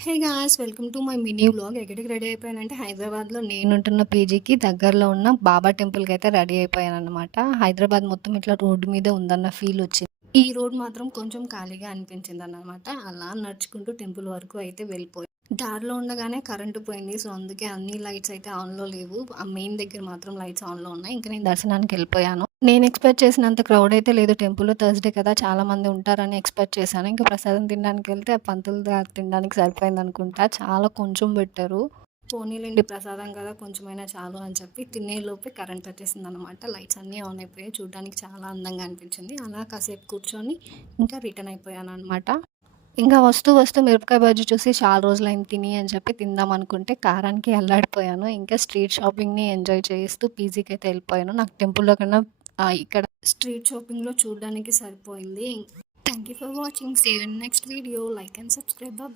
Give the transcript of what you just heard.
Hey guys welcome to my mini vlog. ఎక్కడికి ready అయిపోయానంటే హైదరాబాద్లో నేనుంటున్న పీజీకి దగ్గరలో ఉన్న బాబా టెంపుల్కి అయితే రెడీ అయిపోయాను అనమాట. హైదరాబాద్ మొత్తం ఇట్లా రోడ్డు మీదే ఉందన్న ఫీల్ వచ్చింది. ఈ రోడ్ మాత్రం కొంచెం ఖాళీగా అనిపించింది అన్నమాట. అలా నడుచుకుంటూ టెంపుల్ వరకు అయితే వెళ్ళిపోయి దారిలో ఉండగానే కరెంటు పోయింది. సో అందుకే అన్ని లైట్స్ అయితే ఆన్లో లేవు. ఆ మెయిన్ దగ్గర మాత్రం లైట్స్ ఆన్లో ఉన్నాయి. ఇంకా నేను దర్శనానికి వెళ్ళిపోయాను. నేను ఎక్స్పెక్ట్ చేసినంత క్రౌడ్ అయితే లేదు టెంపుల్లో. థర్స్‌డే కదా చాలా మంది ఉంటారని ఎక్స్పెక్ట్ చేశాను. ఇంకా ప్రసాదం తినడానికి వెళ్తే ఆ పంతులు తినడానికి సరిపోయిందనుకుంటా. చాలా కొంచెం పెట్టారు. పోనీలెండి ప్రసాదం కదా కొంచెమైనా చాలు అని చెప్పి తినేలోపే కరెంట్ వచ్చేసిందనమాట. లైట్స్ అన్నీ ఆన్ అయిపోయాయి. చూడడానికి చాలా అందంగా అనిపించింది. అలా కాసేపు కూర్చొని ఇంకా రిటర్న్ అయిపోయాననమాట. ఇంకా వస్తూ మిరపకాయ బజ్జీ చూసి చాలా రోజులైంది తిని అని చెప్పి తిందాం అనుకుంటే కారానికి అల్లాడిపోయాను. ఇంకా స్ట్రీట్ షాపింగ్‌ని ఎంజాయ్ చేస్తూ పీజీకైతే వెళ్ళిపోయాను. నాకు టెంపుల్‌లో కన్నా ఇక్కడ స్ట్రీట్ షాపింగ్‌లో చూడడానికి సరిపోయింది. Thank you for watching. See you in next video. Like and subscribe. Bye.